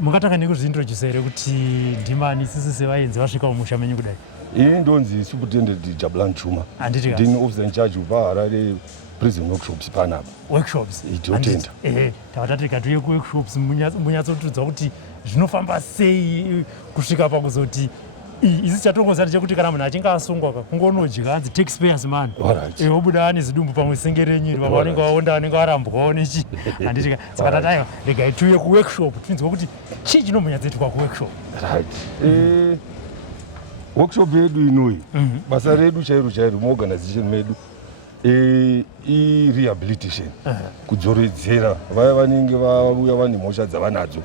mungatanga nekuzviintroduce here kuti ndimani sisi sevaenzi vasvika mumusha menyu kudai? Ini ndonzi Superintendent Jabulani Chuma. Ndini officer in charge paHarare prison workshops panapa. Workshops? Totenda. Tavatati katuye kuworkshops munyatsotudza kuti zvinofamba sei kusvika pakuzoti isi chatongozati chekuti kana munhu achinge asungwa kungonodya hanzi taxpayers man obuda ane zidumbu pamwe sengerenyiri vamwe vanenge vaonda vanenge varambwawo nechi handiti saka tati aiwa regai tiuye kuworkshop tinzwa kuti chii chinombonyatsoitwa kuworkshop. Workshop yedu inoyi basa redu chairo muorganization medu i-rehabilitation kudzoredzera vaya vanenge vauya vane mhosva dzavanadzo.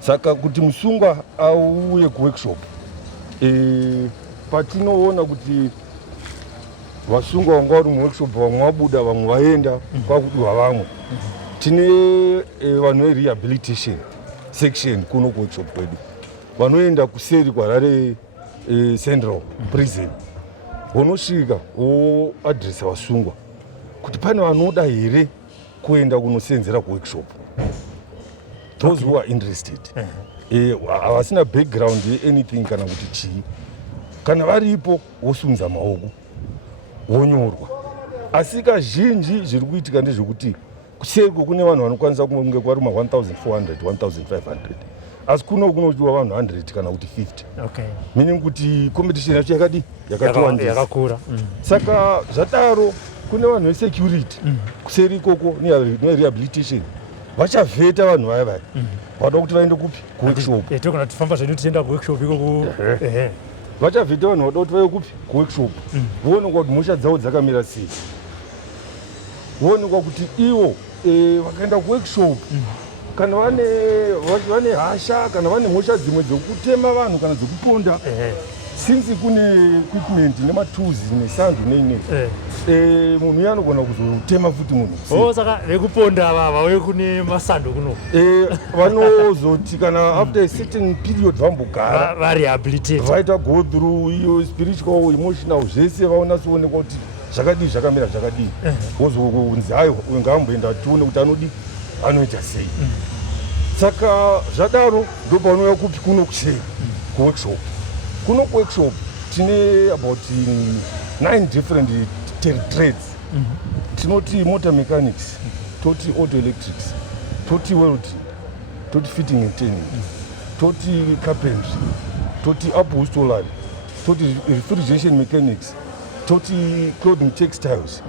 Saka kuti musungwa auye kuworkshop patinoona kuti vasungwa vanga vari muworkshop vamwe vabuda vamwe vaenda kwakudiwa vamwe tine vanhu verehabilitation section kuno kuworkshop kwedu vanoenda kuseri kwaHarare Central Prison vonosvika voadresa vasungwa kuti pane vanoda here kuenda kunosenzera kuworkshop, those who are interested. Havasina background anything kana kuti chii, kana varipo vosunza maoko vonyorwa. Asi kazhinji zviri kuitika ndezvekuti kuseriko kune vanhu vanokwanisa kunge kwarima 1400 1500 asi kuno kunodiwa vanhu 100 kana kuti 50. Meaning kuti competition yacho yakakura. Saka zvadaro kune vanhu vesecurity kuseri ikoko nerehabilitation vachavheta vanhu vaya vaya vada kuti vaende kupi kuworkshop. Tokona tifamba zvedu tichienda kuworkshop ikoko. Vachavheta vanhu vada kuti vauye kupi kuworkshop voonekwa kuti mhosva dzavo dzakamira sei, voonekwa kuti ivo vakaenda kuworkshop kana vane hasha kana vane mhosva dzimwe dzokutema vanhu kana dzokuponda since kune equipment nematools nesando neine munhu uye anogona kuzotema futi munhu. Saka vekuponda vauye kune masando kuno vanozoti kana after a certain period vambogara varehabilitate vaita go through iyo spiritual emotional zvese vaonatsoonekwa kuti zvakadii zvakamira zvakadii wozonzi aiwa uyu ngaamboenda tione kuti anodi anoita sei. Saka zvadaro ndo paunouya kupi kuno kusei kuworkshop. Kuno kuworkshop tine about 9 different trades. Tinoti motor mechanics, toti auto electrics, toti welding, toti fitting and turning, toti carpentry, toti upholstery, toti refrigeration mechanics, toti clothing textiles,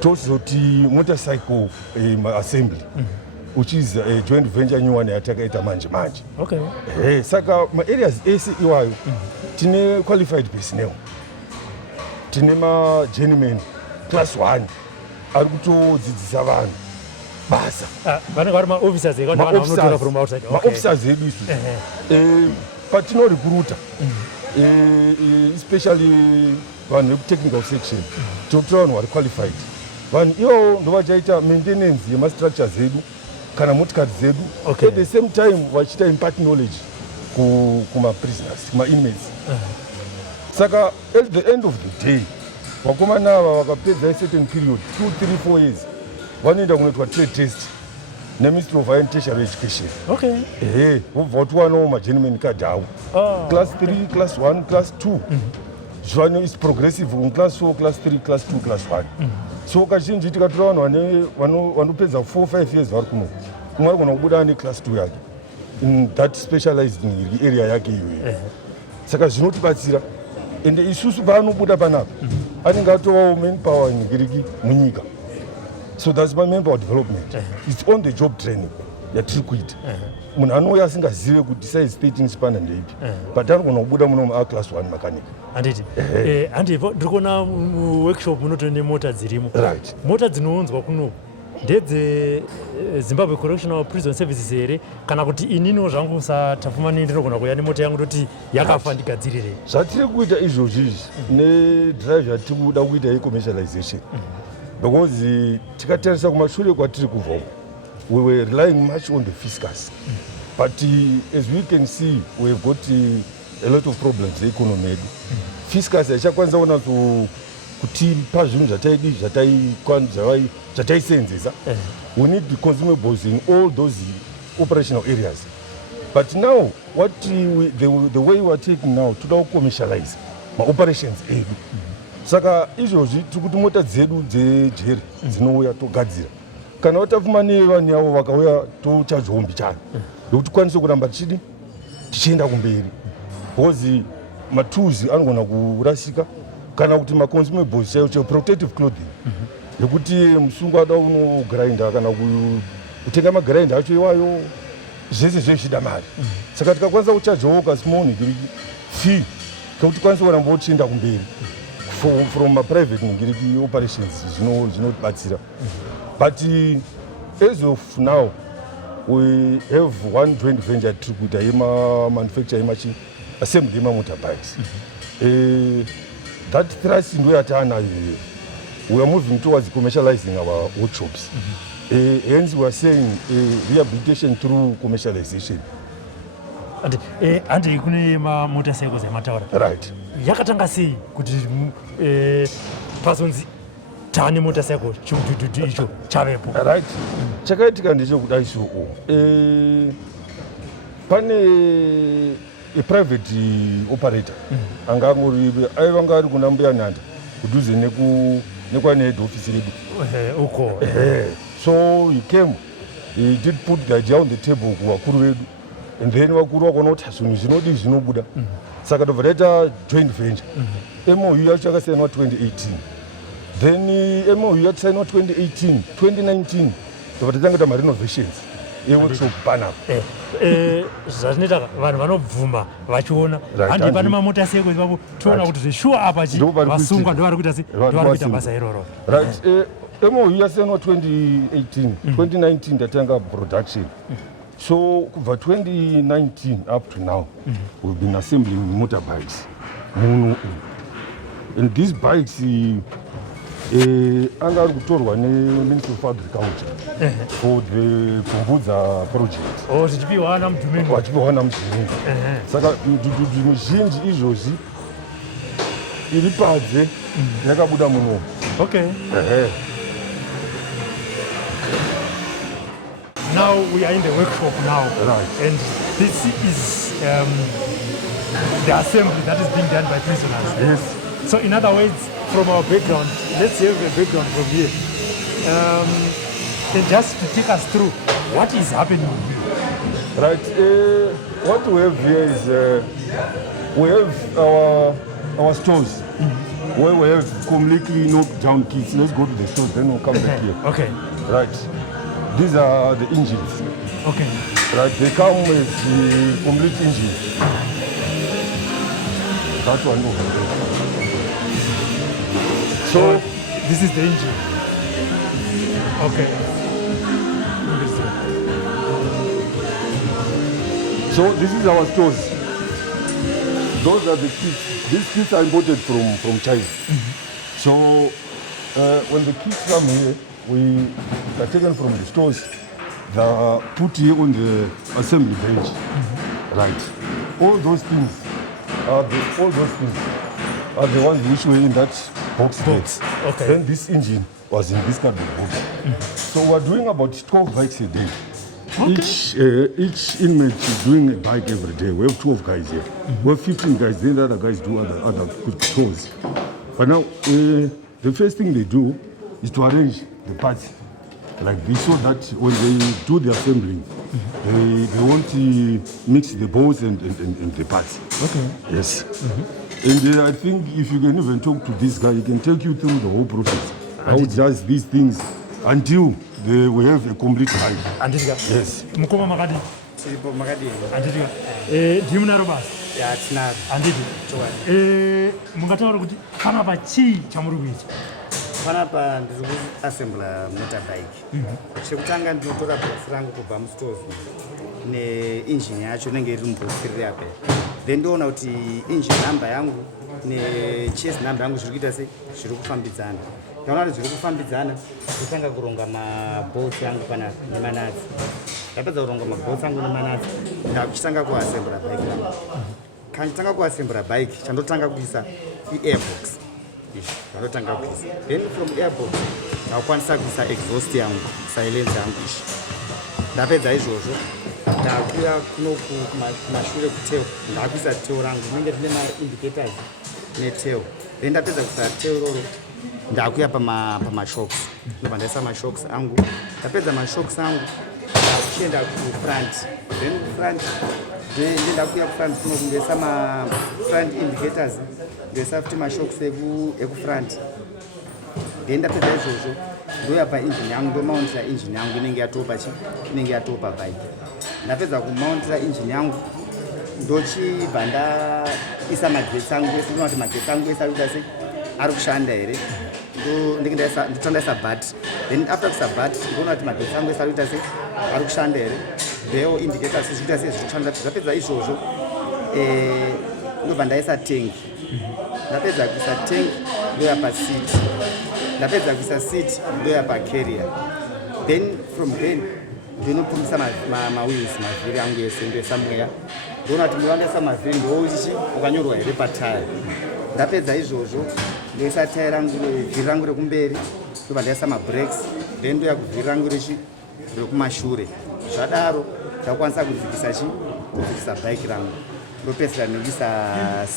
toti motorcycle assembly, which is a joint venture new one yatakaita manje. Saka ma-areas ese iwayo tine qualified personnel, tine ma-journeyman class 1 ari kutodzidzisa vanhu basa. Vanenge vari maofficers maofficers edu isu patino recruita especially vanhu vekutechnical section tinotora vanhu vari qualified. Vanhu ivo ndo vachaita maintenance yemastructures edu kana motikari dzedu at the same time vachiita impart knowledge kuma-prisoners kuma-inmates. Saka at the end of the day vakomana ava vakapedza a certain period 2, 3, 4 years vanoenda kunoitwa trade test neministry of higher and tertiary education. Vobva vatiwanawo majourneyman card avo class 3, class 1, class 2 zvano is progressive from class 4, class 3, class 2, class 1. So kazhinji tikatora vanhu vanopedza 4-5 years vari kuno umwe arigona kubuda ane class 2 yake in that specialized area yake iyoyo. Saka zvinotibatsira ende isusu paanobuda panapa anenge atovawo manpower inhingiriki munyika. So that's my manpower development. It's on the job training yatiri kuita. Munhu anouya asingazive kuti size 13 spanner ndeipi but anogona kubuda muno aclass 1 mechanic. Handipo ndiri kuona muworkshop munotori nemota dzirimo. Mota dzinounzwa kuno ndedze Zimbabwe Correctional Prison Services here kana kuti ininiwo zvangu satafumani ndinogona kuuya nemota yangu toti yakafa ndigadzirire. Zvatiri kuita izvozvi nedrive yatiri kuda kuita yecommercialization because tikatarisa kumashure kwatiri kubva we were relying much on the fiscus but as we can see we have got a lot of problems economy yedu. Fiscus haichakwanisa kuona kutipa zvinhu zvataisenzesa. We need the consumables in all those operational areas. But now, the way we are taking now, to commercialize my operations edu. Saka izvozvi tiri kuti mota dzedu dzejeri dzinouya togadzira. Kana watafumane vanhu yavo vakauya tochaji hombi chana. Ndokuti tikwanise kuramba tichienda kumberi. Because matools anogona kurasika kana kuti maconsumables chaiwo protective clothing. Nekuti musungu ada unogrinda kana kutenga magrinda acho iwayo zvese zvezvida mari. Saka tikakwanisa kuchajawo kasmall fee kekuti tikwanise kuramba tichienda kumberi. From a private operations, zvinotibatsira. But as of now, we have one joint venture to manufacture machine assembly motorbikes. That thrust in where we are moving towards commercializing our workshops. Hence, we are saying rehabilitation through commercialization. And kune motorcycles emataura. Right. Yakatanga sei kuti pazonzi tane motorcycle chududu icho chavepo. Right. Chakaitika ndechekudai shoko. Pane a private operator aivanga ari kuna mbuya Nyanda kudhuze nekwane head office yedu. Uko. So he came, he did put the idea on the table kuvakuru vedu. And then vakuru vakaona kuti zvinhu zvinodi zvinobuda. Saka tobva taita joint venture. MOU yacho yakasainwa 2018. Then MOU yatisainwa 2018, 2019 tobva tatanga kuita marenovations eworkshop panapa. Zvazvinoita vanhu vanobvuma vachiona handi pane mamotorcycle ipapo tiona kuti zveshuwa apa vasungwa ndo vari kuita sei, ndo vari kuita basa iroro. Right. MOU yasainwa 2018, 2019 tatanga production. So, from 2019 up to now, we've been assembling motorbikes. And these bikes, anga kutorwa Ministry of Agriculture for the Pumbuza project. Oh, zvichipiwa na Mdumengo. Vachipiwa na Mdumengo. Saka mizhinji izvozvi iri padze yakabuda muno. Okay. Now we are in the workshop now, right. And this is the assembly that is being done by prisoners. Yes. So in other words, from our background, let's have a background from here. And just to take us through what is happening here. Right. What we have here is we have our stores where we have completely knocked down kits. Let's go to the stores, then we'll come back here. Okay. Right. These are the engines. Okay. Right, they come with the complete engine. That one over there. So this is the engine. Okay. So this is our stores. Those are the kits. These kits are imported from China. So when the kits come here, we are taken from the stores, they are put here on the assembly bench. Right. All those things are the ones which were in that box. Okay. Then this engine was in this kind of box. So we're doing about 12 bikes a day. Okay. Each inmate is doing a bike every day. We have 12 guys here. We have 15 guys, then the other guys do other chores. But now, the first thing they do is to arrange the parts like this, so that when they do the assembling, they want to mix the bolts and the parts. Okay. Yes. And I think if you can even talk to this guy, he can take you through the whole process. How he does these things until we have a complete bike. Yes. Mukoma makadi. Silipo makadi. Anditika. Ndimunaro basi. Ya tinaro. Anditi. Mungataura kuti panapa chii chamuri kuita? Panapa ndiri kuassembla motorbike. Chekutanga ndinotora bhasi rangu kubva mustores neinjini yacho inenge iri mubhosiri apa. Then ndoona kuti engine number yangu nechase number yangu zviri kuita sei, zviri kufambidzana. Ndaona kuti zviri kufambidzana, ndotanga kuronga mabolts yangu pana nemanatsi. Ndapedza kuronga mabolts angu nemanatsi, ndakuchitanga kuassembla bike yangu. Kana nditanga kuassembla bike, chandotanga kuisa i-airbox. Ndotanga kuisa. Then from airbox, ndakwanisa kuisa exhaust yangu, silence yangu ishi. Ndapedza izvozvo, ndakuya kunoku kumashure kuteo ndakuisa teo rangu rinenge rine maindicators neteo then ndapedza kuisa teo iroro ndakuya pamashocks ndobva ndaisa mashocks angu ndapedza mashocks angu ndakuchienda kufront then kufront ndakuya kufront kunoku ndoisa mafront indicators ndoisa futi mashocks ekufront then ndapedza izvozvo ndoya painjini yangu ndomauntira injini yangu inenge yatopa bike ndapedza kumauntira injini yangu ndochibva ndaisa magetsi angu ese ndinoona kuti magetsi angu ese arikuita sei ari kushanda here ndotandaisa bhat then after kuisa bhat ndoona kuti magetsi angu ese arikuita sei ari kushanda here veo indicators zvirikuita sei zvirikushanda ndapedza izvozvo ndobva ndaisa tank ndapedza kuisa tank ndoya paseat ndapedza kuisa seat ndoya pacarrier then from then ndinopumisa mawheels mavhiri angu ese ndoisa mweya ndoona kuti mweya ndoisa mavhiri ndouichi ukanyorwa here pataya ndapedza izvozvo ndoisa taya rangu vhiri rangu rekumberi ndobva ndaisa mabreaks then ndoya kuvhiri rangu rekumashure zvadaro ndakwanisa kudzikisa bhaiki rangu ndopedzisira nekuisa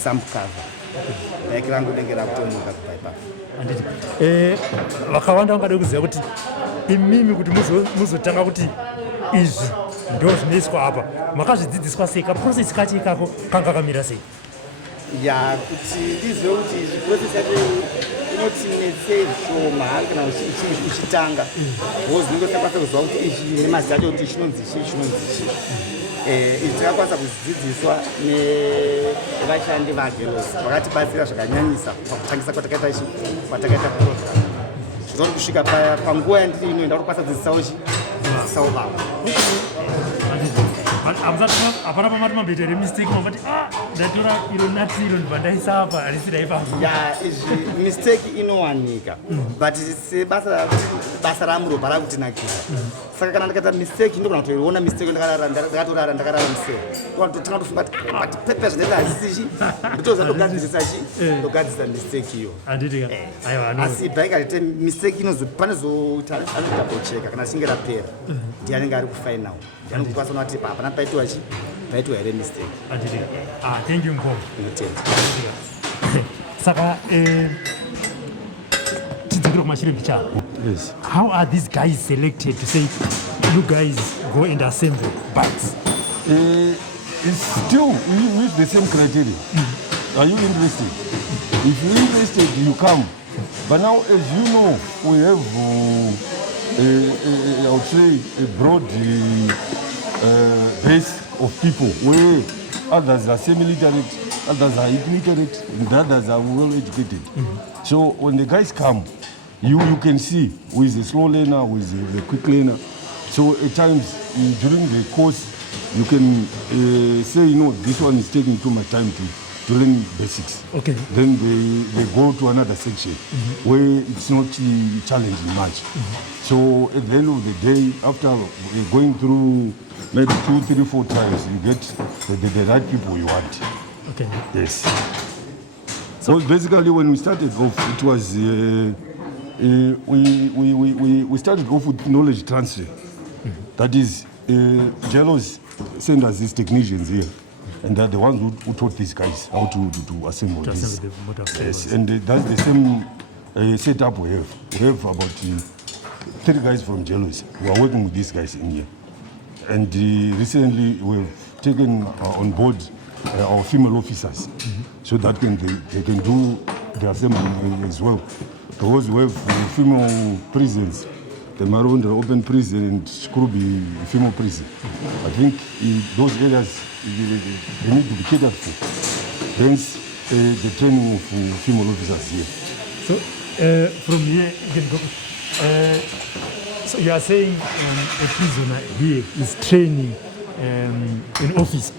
sump cover bhaiki rangu rinenge rakutomuka kubaipapo vakawanda vangada kuziva kuti imimi kuti muzotanga kuti izvi ndo zvinoiswa apa makazvidzidziswa sei kaprocesi kacho ikako kanga kamira sei ya kuti ndizive kuti process yacho inoti netsei shoma kana uchitanga bcause ndinge takwanisa kuziva kuti izvi nemazi acho kuti chinonzi chii izvi takakwanisa kudzidziswa nevashandi vagelos vakatibatsira zvakanyanyisa pakutangisa kwatakaita program zvitori kusvika panguva yandiri ino ndakukwanisa kudzidzisawo vamwe hapana pamati mabheta remistake mabati ndatora iro nati iro ndibva ndaisa apa harisida ipapo ya izvi mistake inowanika but sebasa ramuro para kutinakira saka kana ndakaita mistake ndogona kutoiona mistake ndakatorara ndakarara museo tanga tofunga kuti pepe zvandenda hazisichi nditoza ndogadzirisa ndogadzirisa mistake iyo asi bhaika rite mistake panozoita anodabocheka kana chinge rapera ndiye anenge ari kufinal ndianokukwanisa kuona kuti hapana paitwa here mistake thank you mkoma inotenda saka tidzokere kumashure mbichana Yes. How are these guys selected to say you guys go and assemble bikes? It's still with the same criteria. Are you interested? If you're interested, you come. But now, as you know, we have, I would say, a broad base of people where others are semi-literate, others are illiterate, and others are well-educated. So when the guys come, you can see who is a slow learner, who is a quick learner. So at times during the course, you can say, this one is taking too much time to learn basics. Okay. Then they go to another section where it's not challenging much. So at the end of the day, after going through maybe 2, 3, 4 times, you get the right people you want. Okay. Yes. So basically, when we started off, it was we started off with knowledge transfer. That is, Jealous send us these technicians here, and they're the ones who taught these guys how to assemble this. Yes, and that's the same setup we have. We have about 3 guys from Jealous who are working with these guys in here. And recently we've taken on board our female officers so that they can do the assembly as well. Because we have female prisons, the Marunda open prison and Skrubi female prison. I think in those areas they need to be catered for. Hence the training of female officers here. So from here you can go. So you are saying a prisoner here is training in office.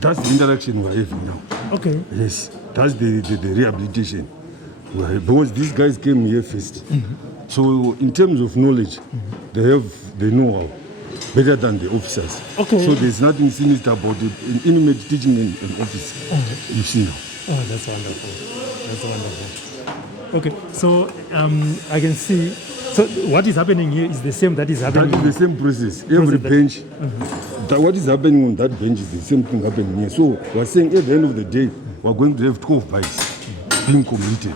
That's the interaction we're having now. Okay. Yes, that's the rehabilitation. Because these guys came here first. So in terms of knowledge, they know how better than the officers. Okay. So there's nothing sinister about it. An inmate teaching an officer. You see now. Oh, that's wonderful. That's wonderful. Okay, so I can see So what is happening here is the same that is That happening. is the same process. Every that- bench, what is happening on that bench is the same thing happening here. So we're saying at the end of the day, we're going to have 12 bikes being completed.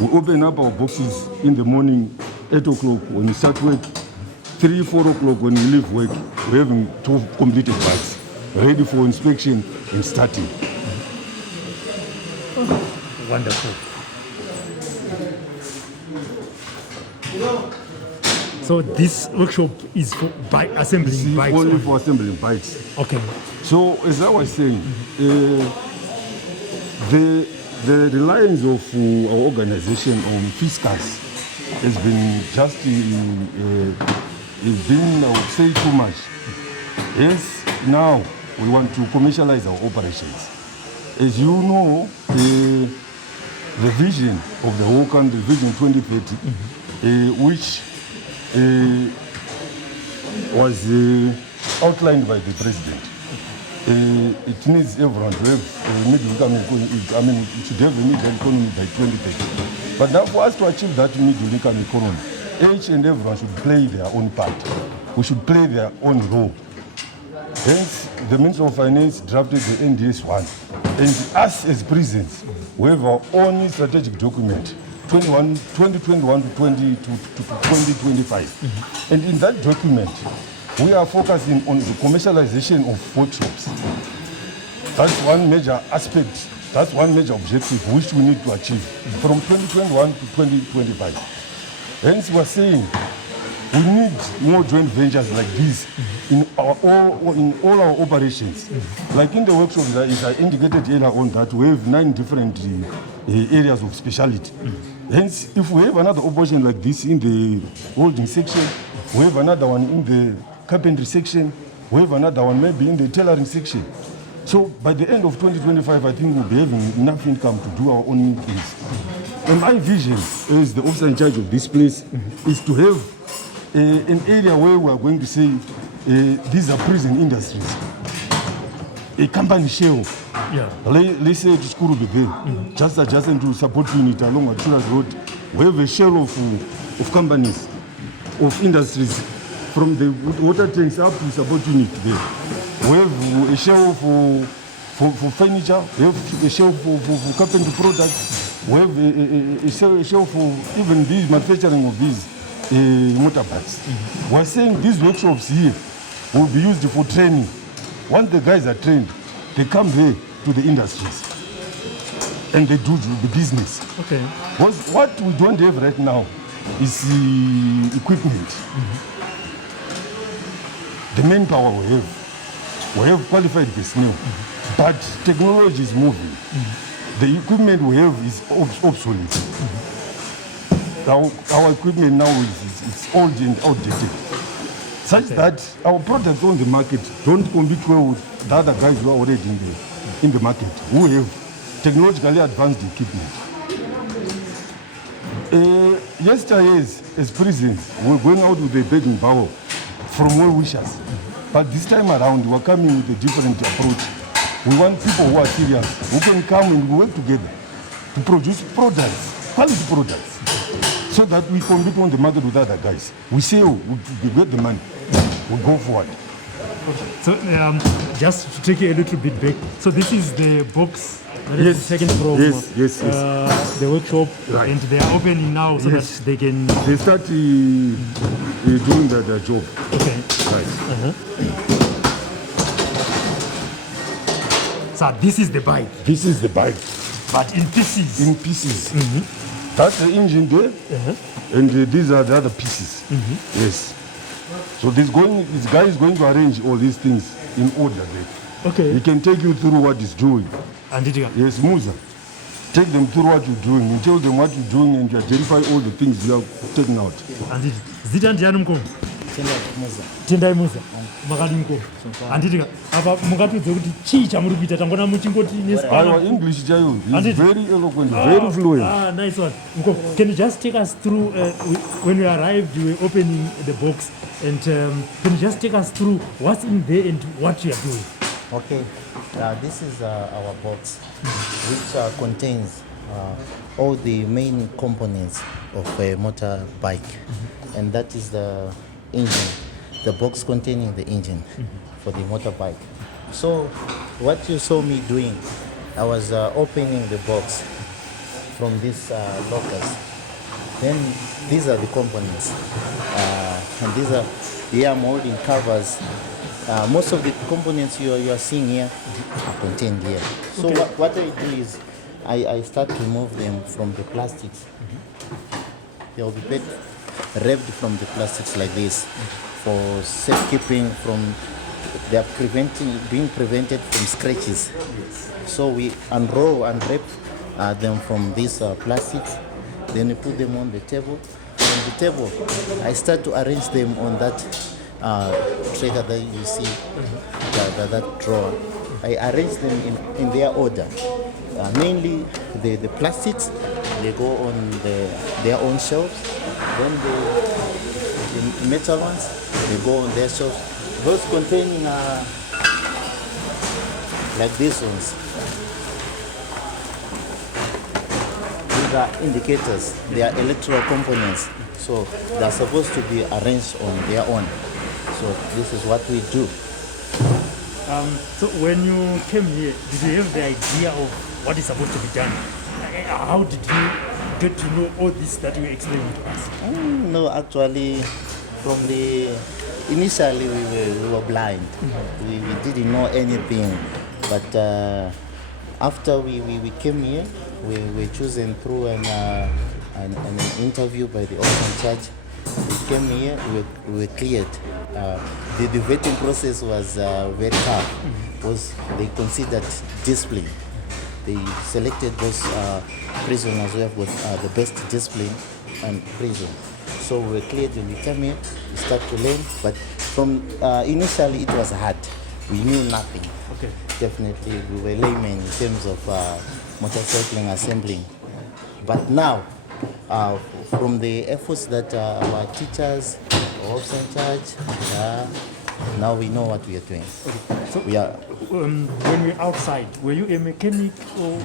We open up our boxes in the morning, 8 o'clock when you start work, 3, 4 o'clock when you leave work. We're having 12 completed bikes ready for inspection and starting. Wonderful. So this workshop is for assembling See, bikes. only only. for assembling bikes. Okay. So as I was saying, the reliance of our organization on fiscals has been just been, I would say, too much. Yes, now we want to commercialize our operations. As you know, the vision of the whole country, Vision 2030, which was outlined by the president. It needs everyone to have a middle income. I mean, it should have a middle economy by 2030. But now, for us to achieve that middle income economy, each and everyone should play their own part. We should play their own role. Hence, the Minister of Finance drafted the NDS 1. And us as presidents, we have our own strategic document, 2021 to 2025. And in that document, we are focusing on the commercialization of workshops. That's one major aspect, that's one major objective which we need to achieve from 2021 to 2025. Hence, we're saying we need more joint ventures like this in all our operations. Like in the workshop that is indicated earlier on that we have 9 different areas of speciality. Hence, if we have another operation like this in the holding section, we have another one in the carpentry section, we have another one maybe in the tailoring section. So by the end of 2025, I think we'll be having enough income to do our own things. And my vision as the officer in charge of this place is to have an area where we are going to say these are prison industries. A company shell. Yeah. Let's say it could be there, just adjacent to support unit along Achuras Road. We have a shell of companies, of industries, from the water tanks up to support unit there. We have a shell for furniture, we have a shell for carpentry products, we have a shell for even these manufacturing of these motorbikes. We're saying these workshops here will be used for training. Once the guys are trained, they come here to the industries and they do the business. Okay. What we don't have right now is the equipment. The manpower we have qualified personnel, but technology is moving. The equipment we have is obsolete. Our equipment now is old and outdated, such that our products on the market don't compete well with the other guys who are already in the market, who have technologically advanced equipment. Yesterday, as presidents, we're going out with a begging bowl from well-wishers. But this time around, we're coming with a different approach. We want people who are serious, who can come and work together to produce products, quality products, so that we compete on the market with other guys. We sell, we get the money, we go forward. So just to take you a little bit back, so this is the box that is taken from the workshop, Right. and they are opening now so that they can. They start doing their job. Okay. Right. So this is the bike, This is the bike but in pieces. in pieces. That's the engine there, and these are the other pieces. Yes. So this guy is going to arrange all these things in order there. Okay. He can take you through what he's doing. And it, Yes, Musa. Take them through what you're doing. You tell them what you're doing and you identify all the things you have taken out. and it. Zita ndiani mukoma? Tendai Musa. Makati mukoma. Anditi apa mukatudze kuti chii chamuri kuita tangona muchingoti Our English Jayo And is it- very eloquent, very fluent. Nice one. Mukoma, can you just take us through when we arrived, you were opening the box, and can you just take us through what's in there and what you are doing? Okay, this is our box, which contains all the main components of a motorbike, and that is the engine, the box containing the engine for the motorbike. So what you saw me doing, I was opening the box from these lockers. Then these are the components, and these are the molding covers. Most of the components you are seeing here are contained here. So what I do is I start to remove them from the plastics. They will be wrapped from the plastics like this for safekeeping from, they are being prevented from scratches. So we unroll and wrap them from these plastics. Then we put them on the table. On the table, I start to arrange them on that trigger that you see, that drawer. I arrange them in their order. Mainly the plastics, they go on their own shelves. Then the metal ones, they go on their shelves. Those containing like these ones. These are indicators. They are electrical components. So they are supposed to be arranged on their own. So this is what we do. So when you came here, did you have the idea of what is supposed to be done? How did you get to know all this that you explained to us? No, actually, initially we were blind. We didn't know anything. But after we came here, we were chosen through an interview by the officer in charge. We came here, we were cleared. The vetting process was very tough because they considered discipline. They selected those prisoners who have got the best discipline and prison. So we were cleared when we came here, we started to learn. But from initially it was hard. We knew nothing. Okay. Definitely we were laymen in terms of motorcycling assembling. But now, from the efforts that our teachers, our officer in charge, now we know what we are doing. Okay. So We are when we're outside, were you a mechanic or?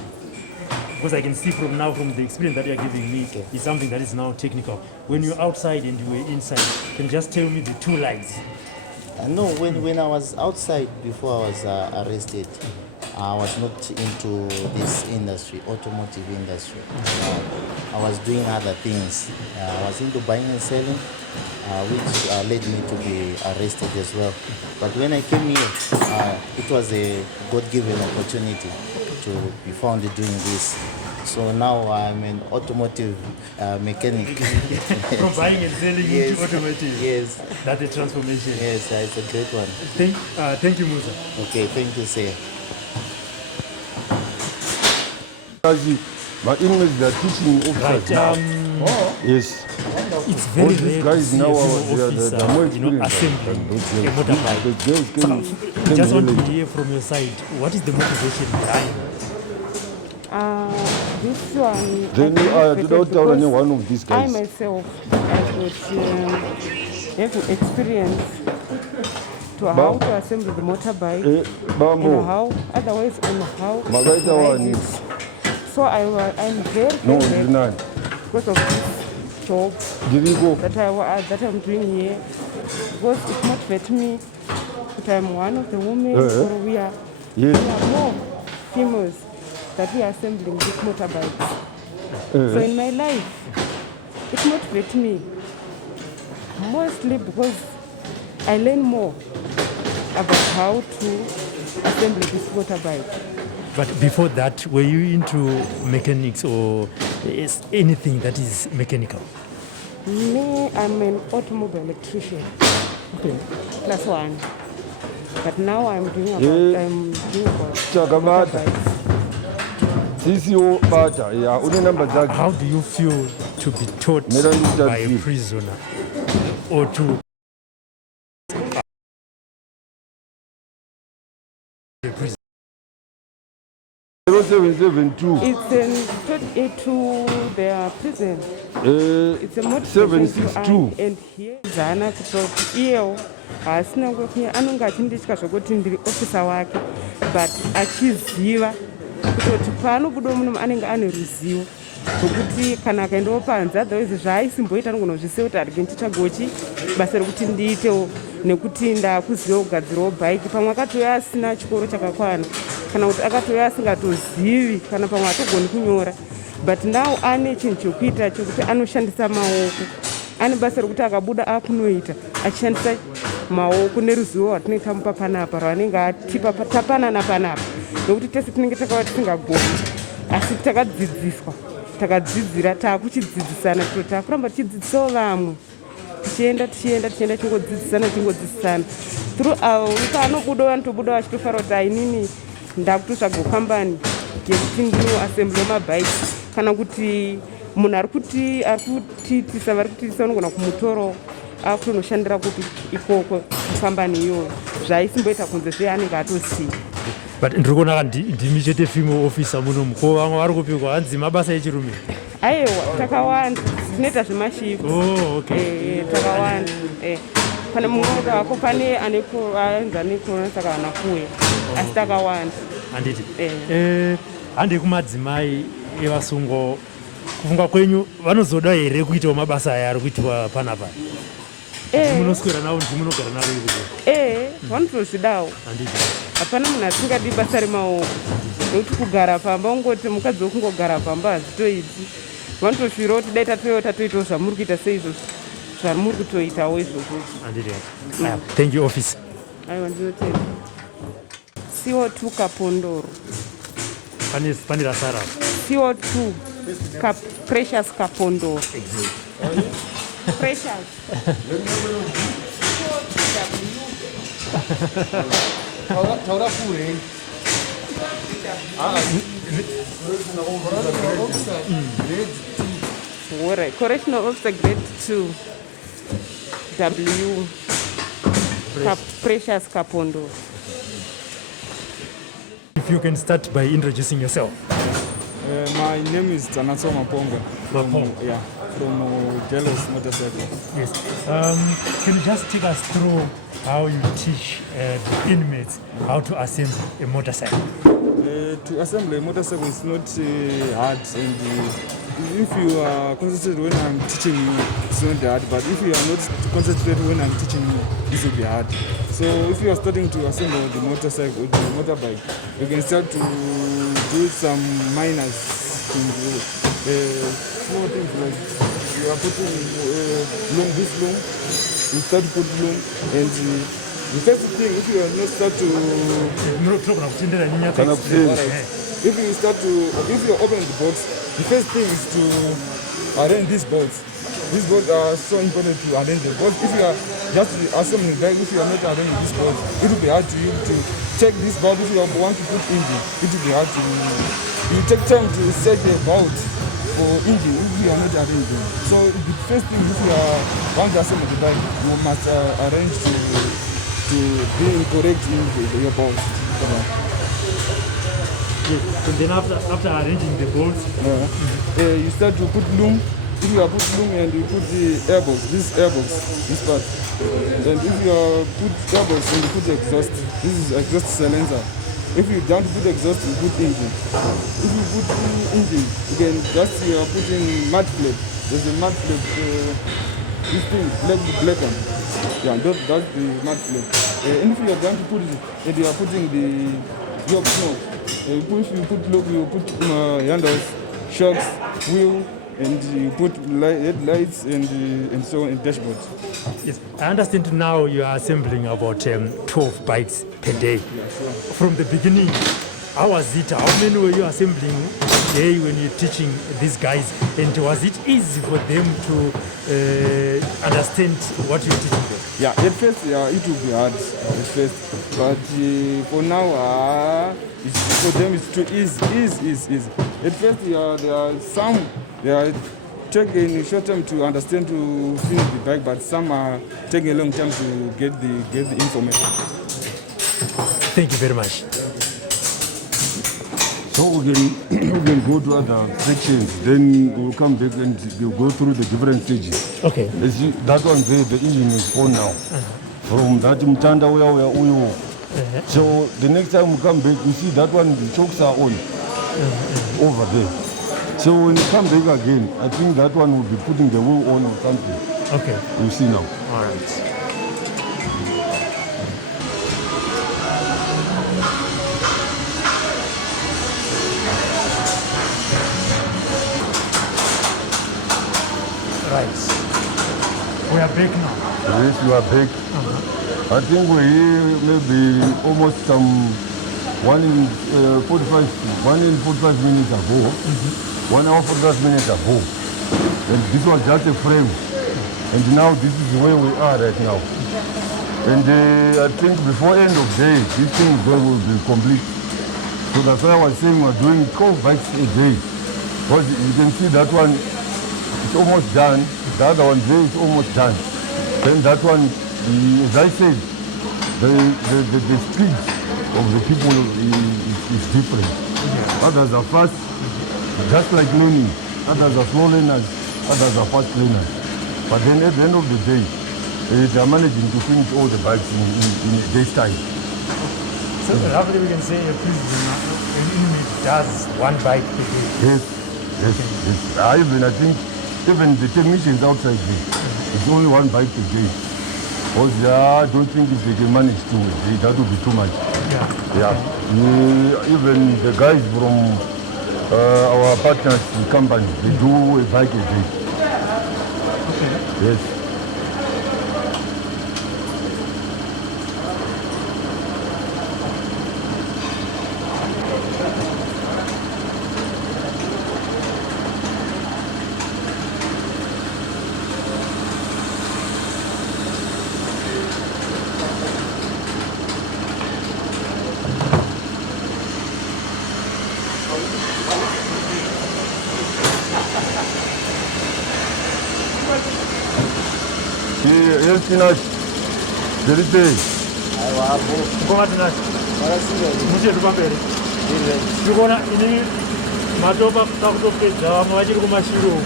Because I can see from the experience that you're giving me, is something that is now technical. When you're outside and you were inside, can you just tell me the two lives? no. When I was outside before I was arrested, I was not into this industry, automotive industry. I was doing other things. I was into buying and selling, which led me to be arrested as well. But when I came here, it was a God-given opportunity to be found doing this. So now I'm an automotive mechanic. From buying and selling into automotive. Yes. That's a transformation. Yes, it's a great one. Thank you, Musa. Okay, thank you, sir. My inmates, they are teaching officers now. Yes. It's very These rare to guys see a now female they are more officer, experienced assembling than a those motorbike. The girls So, came just want to late. hear from your side, what is the motivation behind it? This one. Then I you don't tell because one of these I guys. myself have experience to how to assemble the motorbike and Bamo, how, otherwise on how to Magaita ride one. it. So I'm very No, happy none. because of this job Dirigo, that I'm doing here, because it motivates me that I'm one of the women, or we are yes. more females that we are assembling these motorbikes. So in my life, it motivates me mostly because I learn more about how to assemble this motorbike. But before that, were you into mechanics or is anything that is mechanical? Me, I'm an automobile electrician, Okay. class 1. But now I'm doing about Chakamata. motorbikes. CCO Bata, yeah, Uni number Zaki. How do you feel to be taught Mera nita by a zi. prisoner or to a prisoner? 0772. It's to their prison. It's a motivation 762. and here Zana kutoti iyo asina kwekunya anonga achinditya zvokuti ndiri ofisa wake but achiziva kutoti paanobudawo muno anenge ane ruzivo rwokuti kana akaendawo panze otherwise zvaaaisimboita anogona kuzvisiya kuti arike ndichitsvagawochi basa rekuti ndiitewo nekuti ndaakuziva kugadzirawo bhaiki. Pamwe akatouya asina chikoro chakakwana kana kuti akatouya asingatozivi kana pamwe atogoni kunyora, but now ane chinhu chokuita chokuti anoshandisa maoko, ane basa rekuti akabuda akunoita achishandisa maoko neruzivo rwatinenge tamupa panapa rwaanenge atipa tapanana panapa, nokuti tese tinenge takava tisingagoni asi takadzidziswa takadzidzira taakuchidzidzisana kuti takuramba tichidzidzisawo vamwe tichienda tingodzidzisana through paanobudawo anotobudawo achitofara kuti ainini ndakutotsvaga kambani yekuti ndinoassembly mabhaiki, kana kuti munhu ari kutitisa vari kutitisa unogona kumutorawo akutonoshandira kupi ikoko kambani iyoyo zvaayisimboita kunze zveanenge atosiya. But ndiri kuona ndimi chete female officer munomu, ko vamwe vari kupikwa hanzi mabasa echirume? Aiwa, takawanda tinoita zvemashifu. Takawanda. Pane mumwe wako pane anenza nekorona saka hana kuuya asi takawanda. Handiti handei kumadzimai evasungwa, kufunga kwenyu vanozoda here kuitawo mabasa aya ari kuitwa panapa? Munoswera navo ndimunogara navo ikuko? Vanotozvidawo. Handiti hapana munhu asingadi basa remaoko, nokuti kugara pamba ungoti mukadzi wokungogara pamba hazvitoiti. Vanotosvirawo kuti dai tatoitawo zvamuri kuita seizvozvo zvamuri kutoitawo izvozvo. handiti. Thank you officer. Aiwa, ndinotenda. CO2 Kapondoro. Pane rasara. CO2 Precious Kapondoro. Precious. Taura kure. Correctional Officer Grade 2 W Precious Kapondoro. If you can start by introducing yourself. My name is Tanato Maponga from Jealous Motorcycle. Yes. Can you just take us through how you teach the inmates how to assemble a motorcycle? To assemble a motorcycle is not hard, and if you are concentrated when I'm teaching you, it's not hard, but if you are not concentrated when I'm teaching you, this will be hard. So if you are starting to assemble the motorcycle, the motorbike, you can start to do some minor things. Small things like you are putting loom, this loom, you start to put loom, and the first thing, if you are not start to if you open the box, the first thing is to arrange these bolts. These bolts are so important to arrange the bolts. If you are just assembling the bag, if you are not arranging these bolts, it will be hard to you to check this bolt. If you want to put engine, it will be hard to you take time to set the bolt for engine if you are not arranging. So the first thing, if you want to assemble the bag, you must arrange to be correct in your bolts. Yes. And then after arranging the bolts, you start to put loom. If you are put loom and you put the airbox, this part. And if you put airbox and you put exhaust, this is exhaust cylinder. If you don't put exhaust, you put engine. If you put engine, you can just put in mud flap. There's a mud flap. This thing, black one. Yeah, that's the mud flap. And if you are going to put it, and you are putting the yoke smoke. If you put look, you put handles, shocks, wheel, and you put headlights and so on, and dashboard. yes, I understand now you are assembling about 12 bikes per day. Yeah, sure. From the beginning, how was it? How many were you assembling a day when you're teaching these guys? And was it easy for them to understand what you're teaching them? Yeah, at first, it will be hard at first, but for now, for them it's too easy. At first, there are some they are taking a short time to understand to finish the bike, but some are taking a long time to get the information. Thank you very much. So we can go to other sections, then we'll come back and we'll go through the different stages. Okay. As you, that one there, the engine is on now. From that Mtanda where we are. So the next time we come back, we see that one, the chokes are on. over there. So when you come back again, I think that one will be putting the wheel on or something. Okay. You see now. All right. Right. We are back now. Yes, you are back. I think we're here maybe almost 1 in 45 minutes ago. 1 hour 45 minutes ago. And this was just a frame. And now this is where we are right now. And I think before end of day, this thing will be complete. So that's why I was saying we're doing 12 bikes a day. Because you can see that one, it's almost done. The other one there is almost done. Then that one, as I said, the speed of the people is different. Others are fast, just like learning. Others are slow learners, others are fast learners. But then at the end of the day, they are managing to finish all the bikes in a day's time. So roughly we can say a unit does 1 bike per day. Yes. I think even the technicians outside here, it's only 1 bike per day. Because I don't think if they can manage to, that would be too much. Even the guys from our partners company, they do a bike a day. Yes. Yes, Tinash. There is a. Koma tinacho. Muchetu pamberi. Tikona ini matopa takutopedza vamwe vachiri kumashure uko.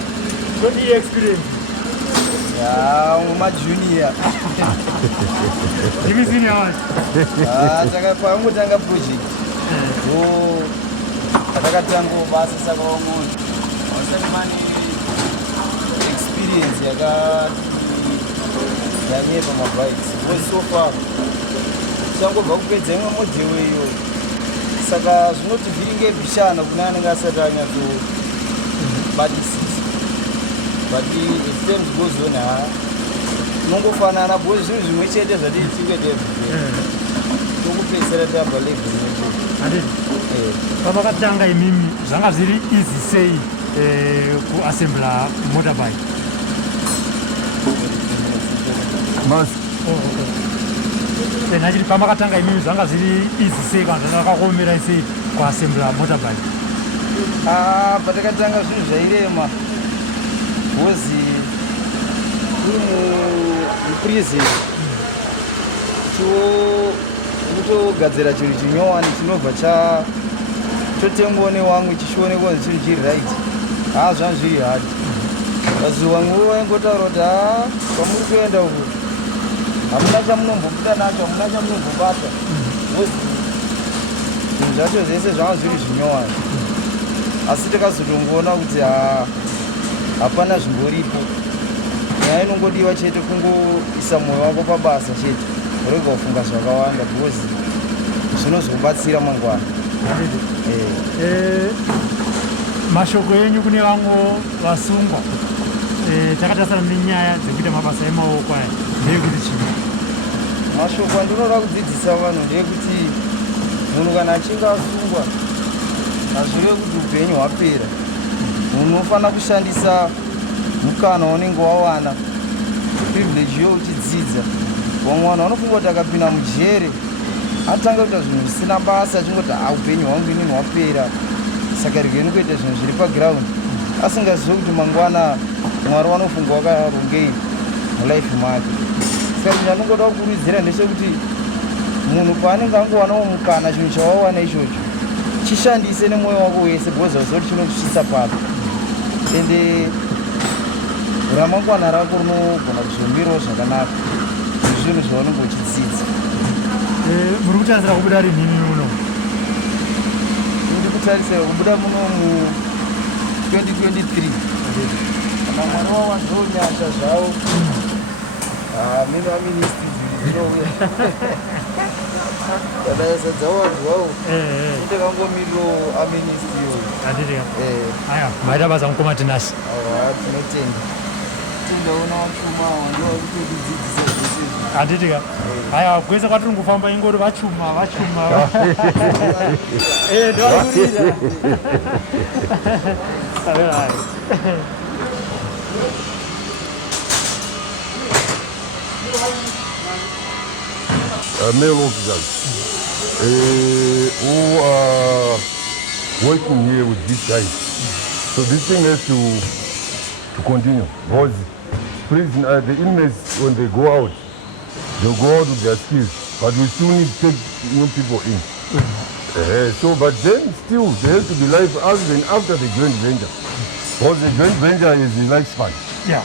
So iyi experience. Majunior. Ndimi senior wacho. Takapangotanga project. Takatanga basa saka umuntu. Wasemani experience yanyeba mabikes. So far changobva kupedza imwe model iyo. Saka zvinoti vhiringe bishana kune anenge asati anyatsobatisisa. But as times goes on, nongofanana because zvinhu zvimwe chete zvatiitika everyday. Tokupedzisira tamba level Anditi. Pamakatanga imimi zvanga zviri easy sei kuassembla motorbike. Mask. Nachiri pamakatanga imimi zvanga zviri easy sei kana zvakakomera sei kuassembla motorbike. Patakatanga zvinhu zvairema because prison kutogadzira chinhu chinyowani chinobva chotengwa newamwe chichionekwa kuti chinhu chiri right zvangu zviri hard. Pazuva mwe vaingotaura kuti kwamuri kuenda uku hamuna chamunombobuda nacho, hamuna chamunombobata. Zvinhu zvacho zvese zvanga zviri zvinyowani, asi takazotongoona kuti hapana zvimboripo. Nyaya inongodiwa chete kungoisa mwoyo wako pabasa chete, urega kufunga zvakawanda because zvinozokubatsira mangwana. Mashoko enyu kune vamwe vasungwa takatasana nenyaya dzekuita mabasa emaoko aya ndeyekuti chii? Mashoko andinoda kudzidzisa vanhu ndeyekuti munhu kana achinge asungwa hazvirevi kuti upenyu hwapera. Munhu unofanira kushandisa mukana waunenge wawana, privilege iyo uchidzidza. Vamwe vanhu vanofunga kuti akapinda mujere atanga kuita zvinhu zvisina basa, achingoti upenyu hwangu inini hwapera, saka regeni kuita zvinhu zviri paground asingazivi kuti mangwana Mwari wanofunga wakarongei mulife make. Saka chinhu anongoda kukurudzira ndechekuti munhu paanenge angowanawo mukana chinhu chawawana ichocho chishandise nemwoyo wako wese because waziva kuti chinokusvitsa papi, ende ramangwana rako rinogona kuzomirawo zvakanaka nezvinhu zvaunenge uchidzidza. Muri kutarisira kubuda rinhini uno? Ndiri kutarisira kubuda muno mu 2023 kana mwana wawazonyasha zvavo mino aministi zvinouya kana yasadzawadwawo tekangomiriro aministi iyoyo aya maita basa mukoma tinasi tinotenda tendaona wachuma wandowakutodzidzisa zvese izvi handitika haya kwese kwatiri kufamba ingori vachuma ndovarikuita Male officers who are working here with these guys. So this thing has to continue. Because prison, the inmates, when they go out with their skills, but we still need to take new people in. But then still there has to be life even after the joint venture. Because the joint venture is the lifespan. Yeah.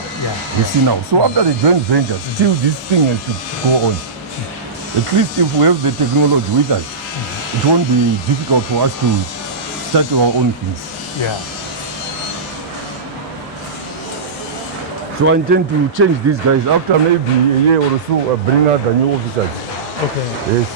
You see now. So after the joint venture, still this thing has to go on. At least if we have the technology with us, it won't be difficult for us to start our own things. Yeah. So I intend to change these guys after maybe a year or so. Bring out the new officers. Okay. Yes.